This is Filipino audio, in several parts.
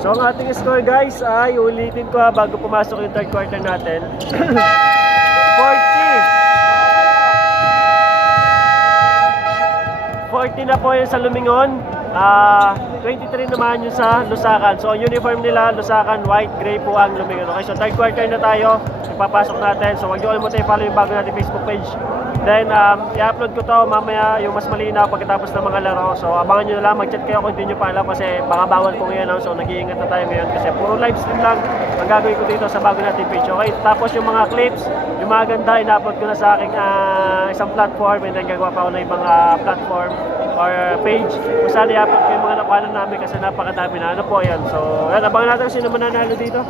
So ang ating score guys ay ulitin ko bago pumasok yung third quarter natin. 40 na po yung sa Lumingon, 23 naman yung sa Lusacan. So uniform nila, Lusacan, white, gray po ang Lumingon. Okay, so third quarter na tayo, ipapasok natin. So huwag nyo kalimutan i-follow yung bago natin Facebook page. Then i-upload ko to mamaya yung mas malinaw pagkatapos ng mga laro. So abangan nyo na lang, mag-chat kayo kung hindi nyo pa alam kasi baka bawal ko ngayon. So nag-iingat na tayo ngayon kasi puro live stream lang ang gagawin ko dito sa bago natin page. Okay, tapos yung mga clips, yung mga ganda, ina-upload ko na sa aking isang platform, and then gagawa pa ako na ibang platform or page kung saan i-upload ko yung mga nakuhanan namin kasi napakadami na. Ano po yan. So yan, abangan natin sino mananalo dito.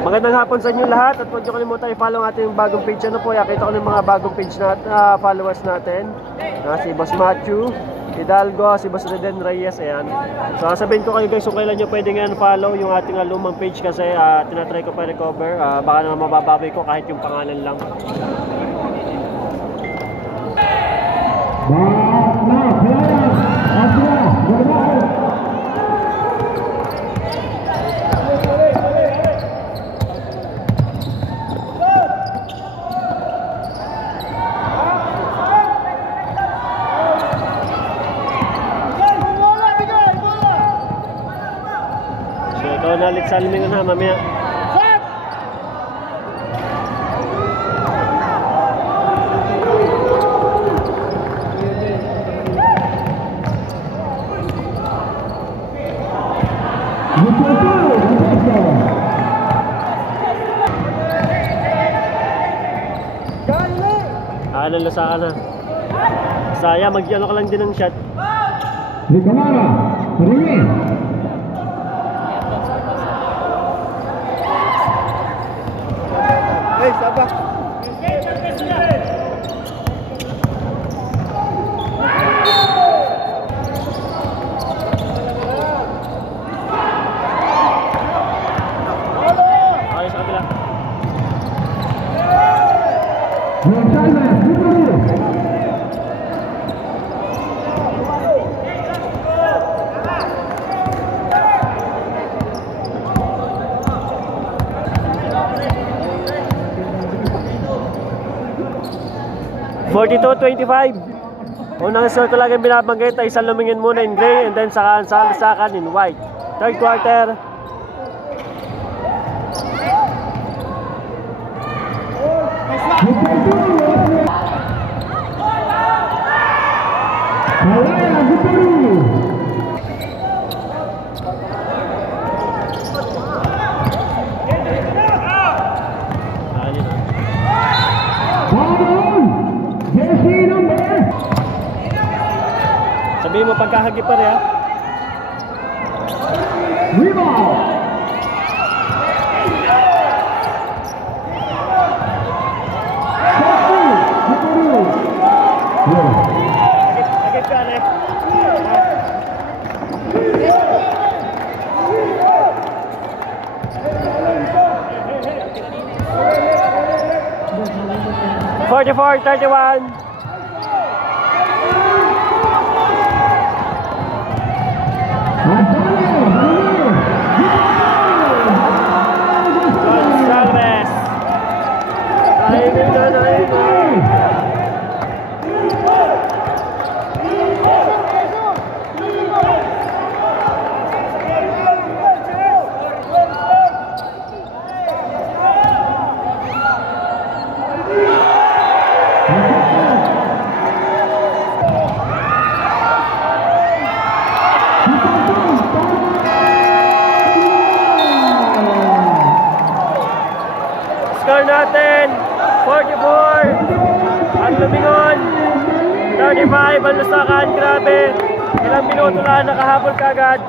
Magandang hapon sa inyo lahat at huwag nyo kalimutan i-follow natin yung bagong page. Ano po, yakita ko ng mga bagong page na followers natin. Si Boss Matthew Hidalgo, si Boss Reden Reyes, ayan. So sabihin ko kayo guys kung kailan nyo pwede nga follow yung ating lumang page kasi tinatry ko pa recover. Baka naman mababawi ko kahit yung pangalan lang. Nalit sa Lumingon ha, mamaya. Nalasakan na. Saya, mag-ano ka lang din ng shot. Rikamara, ringin. Hey, Sabah. Ayos sa kabila. 42-25. Unang score talaga binabanggit ay isang Lumingin muna in gray and then sa Lusacan in white. Third quarter. Sabihin mo pagkahagi pa rin ha. Rebound! Agit ka rin. (44-31) Gonzalez. Score natin 44 ang Lumingon, 35 ang Lusacan. Grabe, ilang minuto lang nakahabol kagad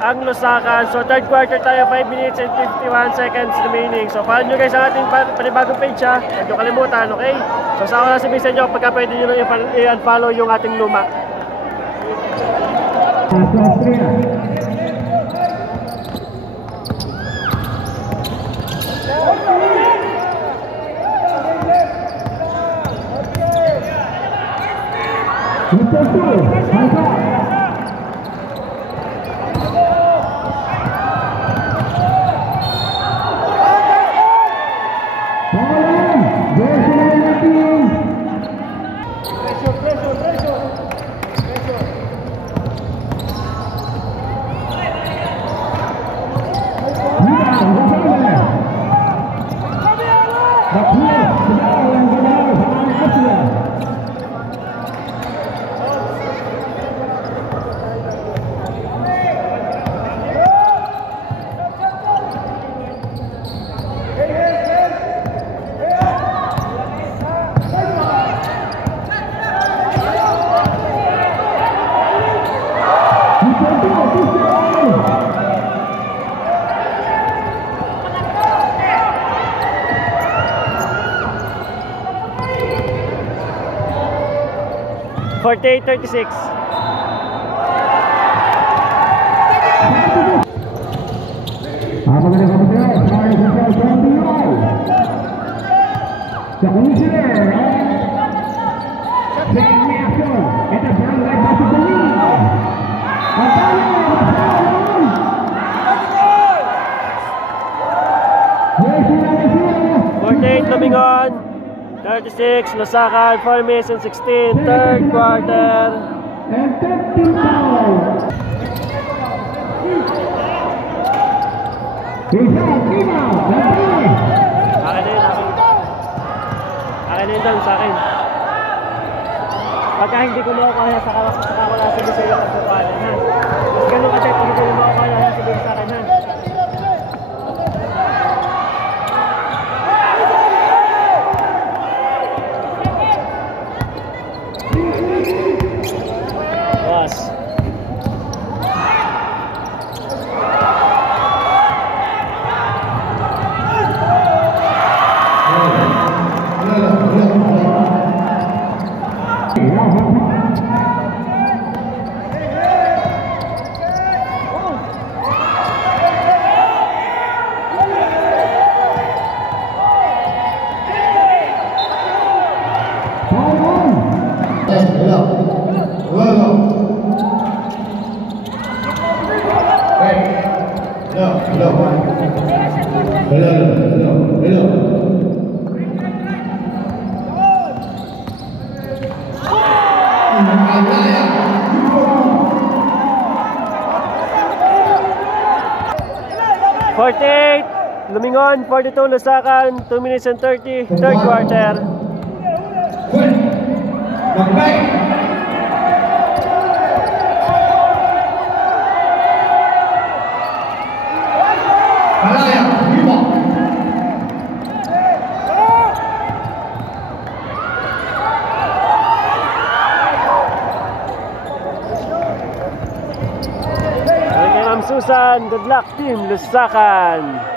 ang Lusacan. So third quarter tayo, 5 minutes and 51 seconds remaining. So follow nyo guys ang ating panibagong page ha, huwag nyo kalimutan, okay? So sa ako na sabihin sa inyo pagka pwede nyo i-unfollow yung ating luma. 48-36. Magandang kapatid, tayo sa Pilipinas. Sa commissioner, sa reaction, ito barangay Pasig. Ang tayo, 48 Lumingon, 36 Lusacan, 4 minutes and 16, third quarter. and 15 fouls. Akin na yun, akin. Akin na yun doon, sa akin. Pagka hindi ko makukuha sa wala sabi sa'yo ang pagkukuhanan, ha? Mas ganun kasi pag hindi ko makukuha sabi sa akin, ha? Boss. Lumingon, 42 Lusacan, 2 minutes and 30, third quarter. Ma'am Susan, good luck team Lusacan.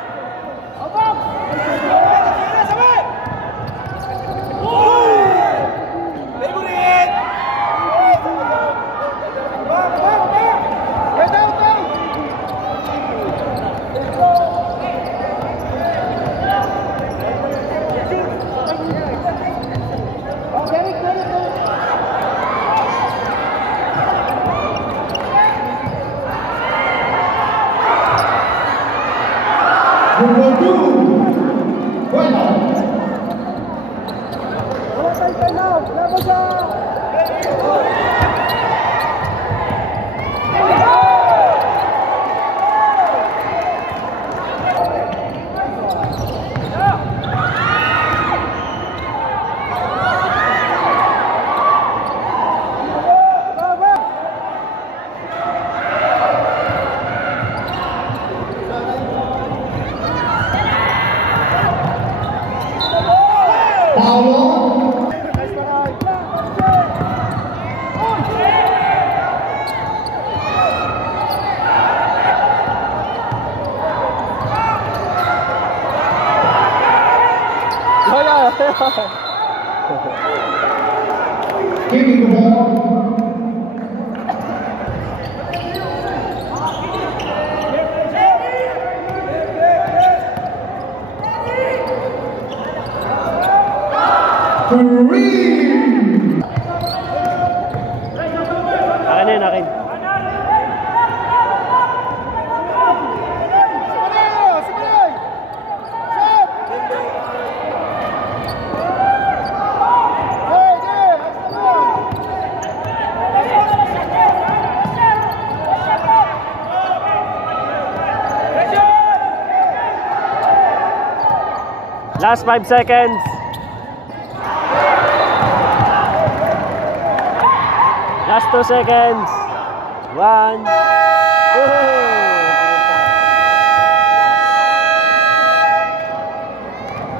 Giving the ball. Akin na yun, akin. Last 5 seconds. Last 2 seconds. 1.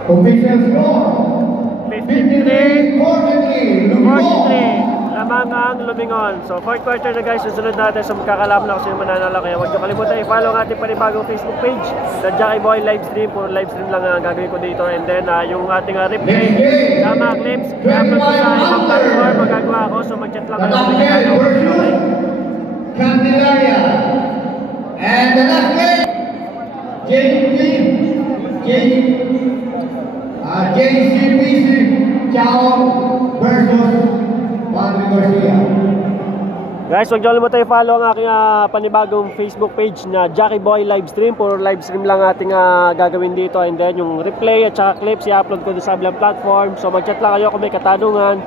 Official score. 53. 43. 43. lamang ang Lumingon. So, fourth quarter na guys, susunod natin. So, magkakalaman na kasi yung mananalo. Kaya huwag nyo kalimutan i-follow ang ating panibagong Facebook page na Jackie Boy Livestream. Puro livestream lang ang gagawin ko dito. And then, yung ating replay, tama clips, i-upload ko sa ibang platform. Magagawa ako. So, mag-chat lang kayo. Okay? Candelaria. And the last game, JCPC Chao versus Padre Garcia. Guys, huwag nyo kalimutan i-follow ang aking panibagong Facebook page na Jackie Boy Livestream. Puro livestream lang ating gagawin dito. And then yung replay at saka clips i-upload ko sa bilang platform. So mag-chat lang kayo kung may katanungan.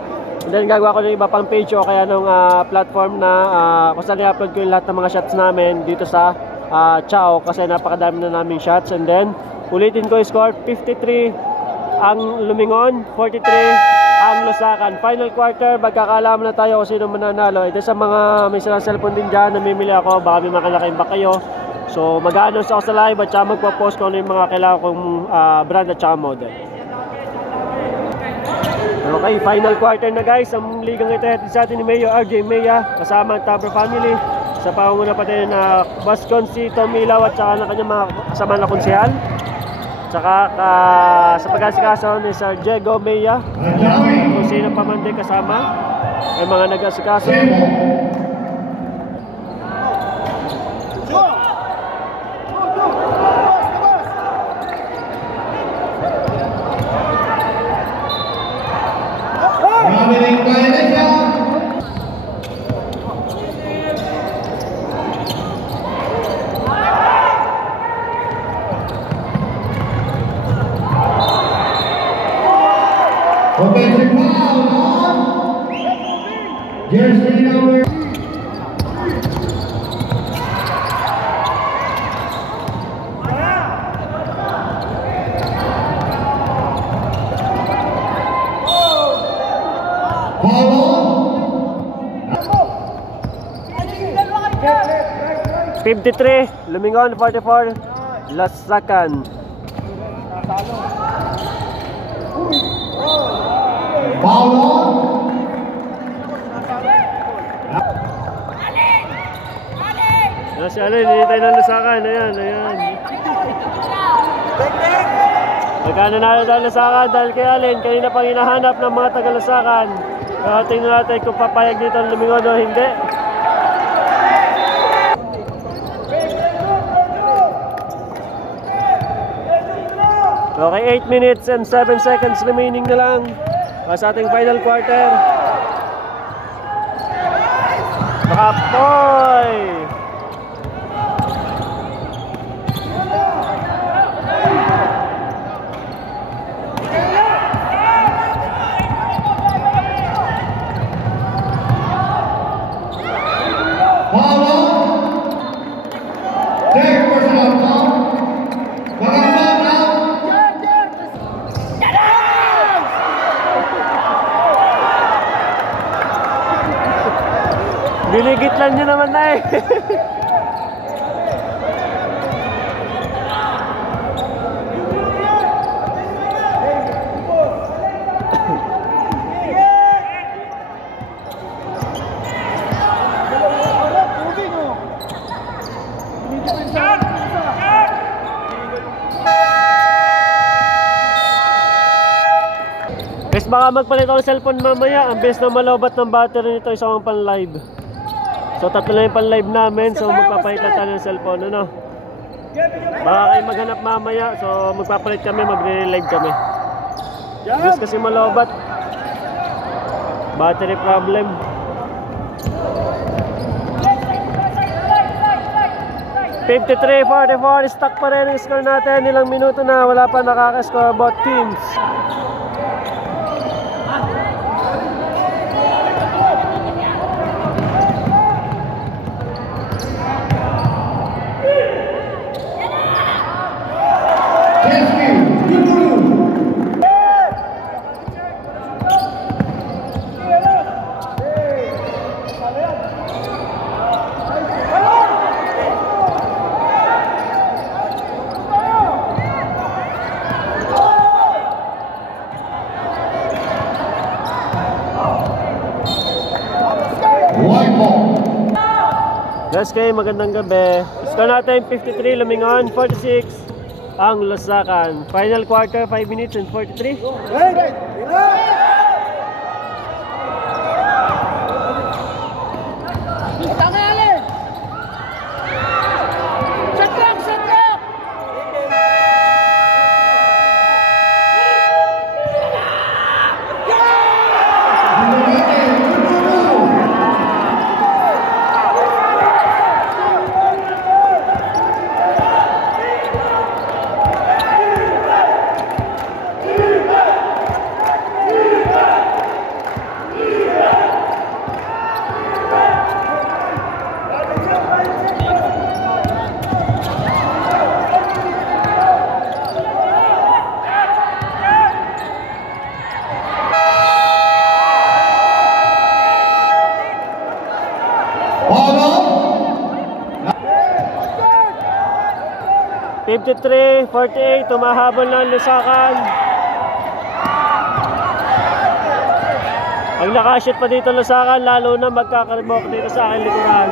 And then gagawa ko ng iba pang page o kaya ng platform na kung saan i-upload ko yung lahat ng mga shots namin dito sa Chao. Kasi napakadami na naming shots. And then ulitin ko yung score, 53 ang Lumingon, 43 ang Lusakan. Final quarter, magkakalaman na tayo kung sino mananalo. Ito sa mga may silang cellphone din dyan, namimili ako, baka may makalaki ba kayo. So mag-a-announce ako sa live at saka magpo-post ko ano yung mga kailangan kong brand at saka model. Okay, final quarter na guys. Ang ligang ito hatid sa atin ni Mayor RJ Mea kasama ang Tabra family. Sa pangunguna pa tayo na Boss Consi, Tom Ilaw at saka ng kanyang mga kasama na konsehal. Saka sa pag-asikaso ni Sir Diego Mea, kung sino pa man din kasama, ay mga nag-asikaso. Offensive foul on jersey number. Foul on. 53, Lumingon 44, Lusakan. Foul on. Ayan si Alin, hinihintay ng Lusakan. Ayan, ayan. Magkano na ng Lusakan dahil kay Alin, kanina pang hinahanap ng mga taga-Lusakan. Pero tingnan natin kung papayag dito ang Lumingon o hindi. Okay, 8 minutes and 7 seconds remaining na lang sa ating final quarter. Makapoy! Foul on. Third personal foul. Magandang foul. Binigitlan nyo naman na eh. Guys, baka magpalit ako ng cellphone mamaya. Ang best na malobat ng battery nito, isang pang live. So tatlo na yung pan-live namin, so magpapalit na tayo ng cellphone, ano? Baka kayo maghanap mamaya, so magpapalit kami, magre-live kami. Just kasi malobat. Battery problem. (53-44), stuck pa rin yung score natin. Ilang minuto na, wala pa nakaka-score both teams. Guys kayo, magandang gabi. Score natin 53, Lumingon 46 ang Lusacan. Final quarter, 5 minutes and 43. Ball on. 53-48, tumahabol ng Lusacan. Ang nakashoot pa dito Lusacan, lalo na magkakaribok dito sa aking likuran.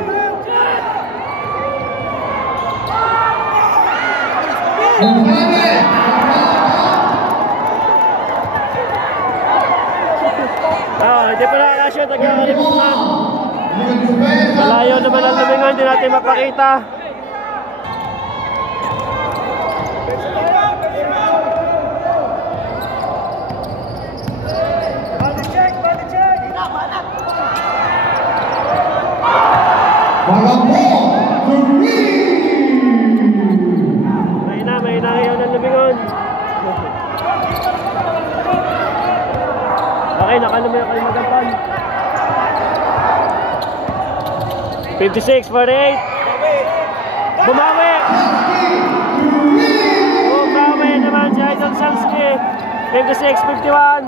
Hindi pa nakakashoot, nagkakaribok na. Malayo naman ang Lumingon, hindi natin mapakita. Mahina ngayon ang Lumingon. Okay, nakalumay kayo magandang. 56-48. Bumawi naman si Aizon Salski. 56-51.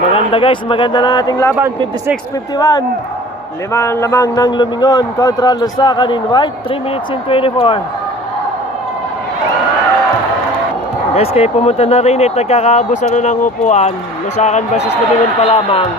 Maganda guys, maganda na ating laban. 56-51. Lamang ng Lumingon kontra Lusacan in white. 3 minutes and 24. Guys, kayo pumunta na rin at nagkakaabusan na ng upuan. Lusacan versus Lumingon pa lamang.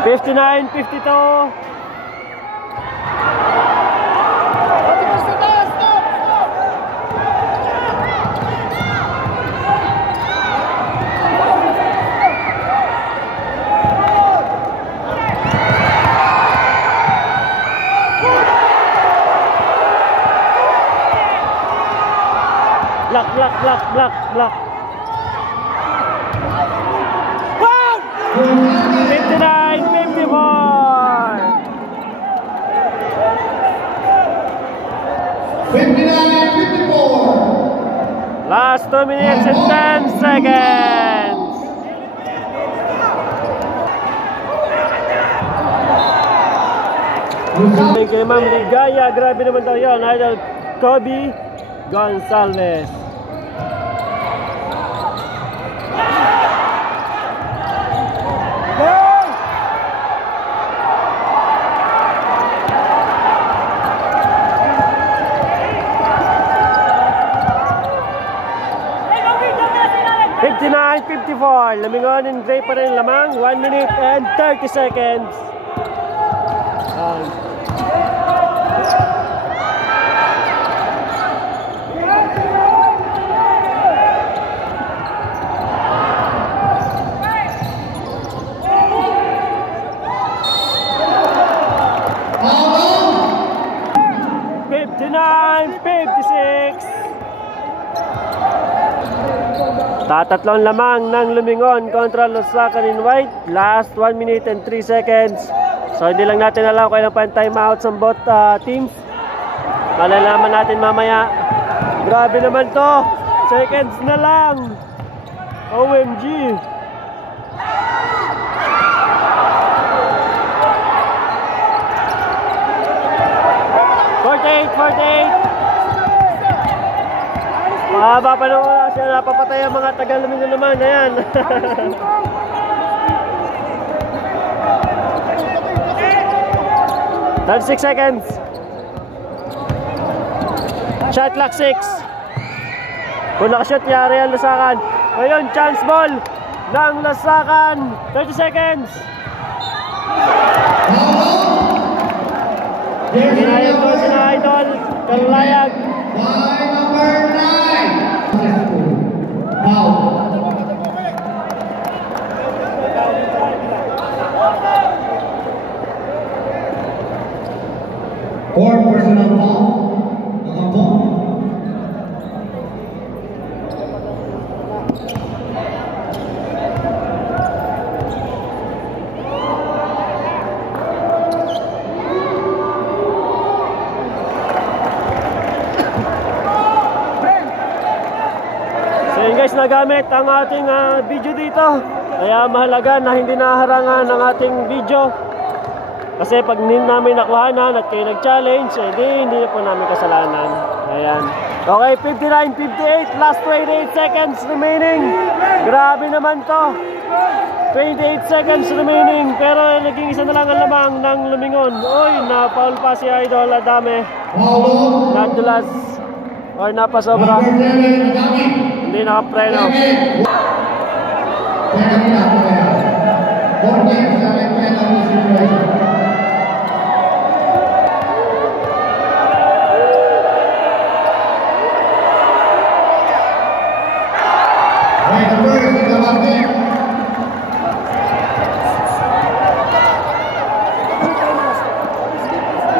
Fifty-nine, 52. Block. 59-54. Last 2 minutes and 10 seconds. Thank you, Ma'am Ligaya. Grabe naman daw yun. Idol Kobe Gonzalez. .59.54. Lamingon and Gray pa rin lamang. 1 minute and 30 seconds. Tatatlong lamang ng Lumingon kontra Lusacan in White. Last 1 minute and 3 seconds. So hindi lang natin alam kung ilang pa time out sa both teams. Malalaman natin mamaya. Grabe naman to. Seconds na lang. OMG. Mahaba pa ng oras yan, napapatay ang mga Taga-Lumingon naman, ayan. 36 seconds. Shot clock 6. Kung nakashoot, yari ang Lusacan. Ngayon, chance ball ng Lusacan. 30 seconds. Sinayag to, sinayag. Kalayag. By number 9. Foul. Four personal foul. Guys, nagamit ang ating video dito, kaya mahalaga na hindi naharangan ang ating video kasi pag namin nakuhanan at kayo nag-challenge, hindi na po namin kasalanan. Ayan. Okay, 59-58, last 28 seconds remaining. Grabe naman to, 28 seconds remaining, pero naging isa na lang ang lamang ng Lumingon. Uy, na-foul pa si Idol Adame. Nadulas or napasobra. Hindi nakapreno.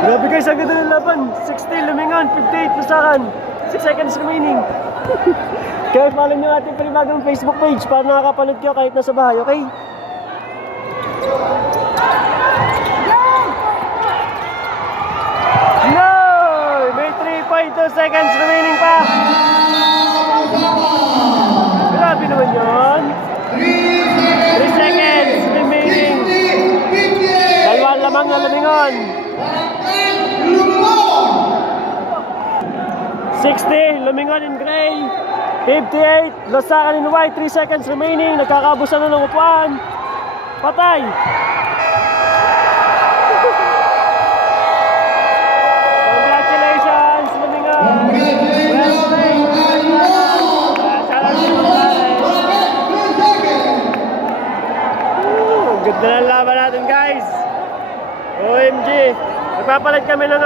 Grabe guys, ang ganda ng laban. 60 Lumingon, 58 Lusacan. 6 seconds remaining. Kaya follow nyo ating panibagong Facebook page para nakakapanood kayo kahit nasa bahay, okay? No! May 3.2 seconds remaining pa! Grabe naman yun! 3 seconds remaining! Dalawa lamang na Lumingon! 60, Lumingon in Gray. 58, Lusacan in White. 3 seconds remaining. Nagkakabusan na ng upuan. Patay! Congratulations, Lumingon! Well played! Ganda na laban natin, guys. OMG! Nagpapalit kami ng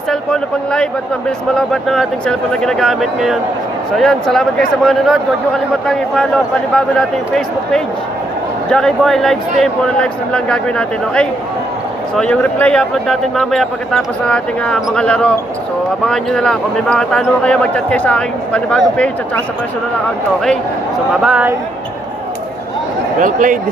cellphone na pang live at ang bilis malabat ng ating cellphone na ginagamit ngayon. So yan, salamat guys sa mga nanood. Huwag nyo kalimutang i-follow ang panibago natin Facebook page, Jackie Boy Livestream. Puro livestream lang gagawin natin, okay? So yung replay upload natin mamaya pagkatapos ng ating mga laro. So abangan nyo na lang. Kung may mga katanungan kayo, mag-chat kayo sa aking panibagong page at saka sa personal account ko, okay? So bye bye! Well played!